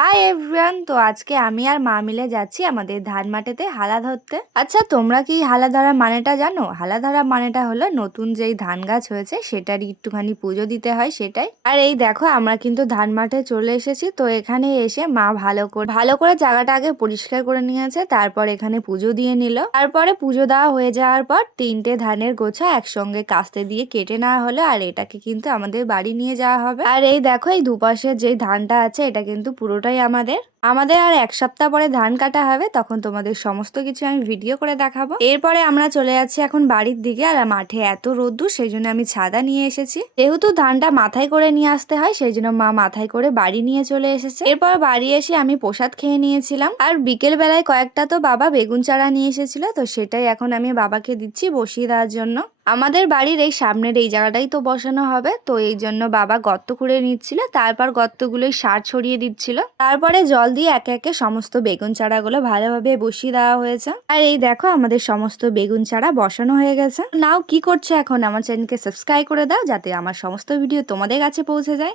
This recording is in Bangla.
হাই এভরিওয়ান, তো আজকে আমি আর মা মিলে যাচ্ছি আমাদের ধান মাঠেতে হালা ধরতে। আচ্ছা, তোমরা কি হালা ধরার মানেটা জানো? হালা ধরার মানেটা হলো নতুন যেই ধান গাছ হয়েছে সেটারই একটুখানি পুজো দিতে হয়, সেটাই। আর এই দেখো, আমরা কিন্তু ধান মাঠে চলে এসেছি। তো এখানে এসে মা ভালো করে জায়গাটা আগে পরিষ্কার করে নিয়েছে, তারপর এখানে পুজো দিয়ে নিল। তারপরে পুজো দেওয়া হয়ে যাওয়ার পর তিনটে ধানের গোছা একসঙ্গে কাস্তে দিয়ে কেটে নেওয়া হলো, আর এটাকে কিন্তু আমাদের বাড়ি নিয়ে যাওয়া হবে। আর এই দেখো, এই দুপাশের যে ধানটা আছে এটা কিন্তু পুরোটাই আমাদের আমাদের আর এক সপ্তাহ পরে ধান কাটা হবে, তখন তোমাদের সমস্ত কিছু আমি ভিডিও করে দেখাবো। এরপরে আমরা চলে যাচ্ছি এখন বাড়ির দিকে। আর মাঠে এত রোদ্দুর, সেই জন্য আমি ছাদা নিয়ে এসেছি। যেহেতু ধানটা মাথায় করে নিয়ে আসতে হয়, সেই জন্য মা মাথায় করে বাড়ি নিয়ে চলে এসেছে। এরপর বাড়ি এসে আমি প্রসাদ খেয়ে নিয়েছিলাম। আর বিকেল বেলায় কয়েকটা তো বাবা বেগুন চারা নিয়ে এসেছিল, তো সেটাই এখন আমি বাবাকে দিচ্ছি বসিয়ে দেওয়ার জন্য। আমাদের বাড়ির এই সামনের এই জায়গাটাই তো বসানো হবে, তো এই জন্য বাবা গর্ত খুঁড়ে নিচ্ছিল, তারপর গর্তগুলোই সার ছড়িয়ে দিচ্ছিল। তারপরে জল দিয়ে একে একে সমস্ত বেগুন চারাগুলো ভালোভাবে বসিয়ে দেওয়া হয়েছে। আর এই দেখো, আমাদের সমস্ত বেগুন চারা বসানো হয়ে গেছে। নাও কি করছে এখন? আমার চ্যানেলকে সাবস্ক্রাইব করে দাও, যাতে আমার সমস্ত ভিডিও তোমাদের কাছে পৌঁছে যায়।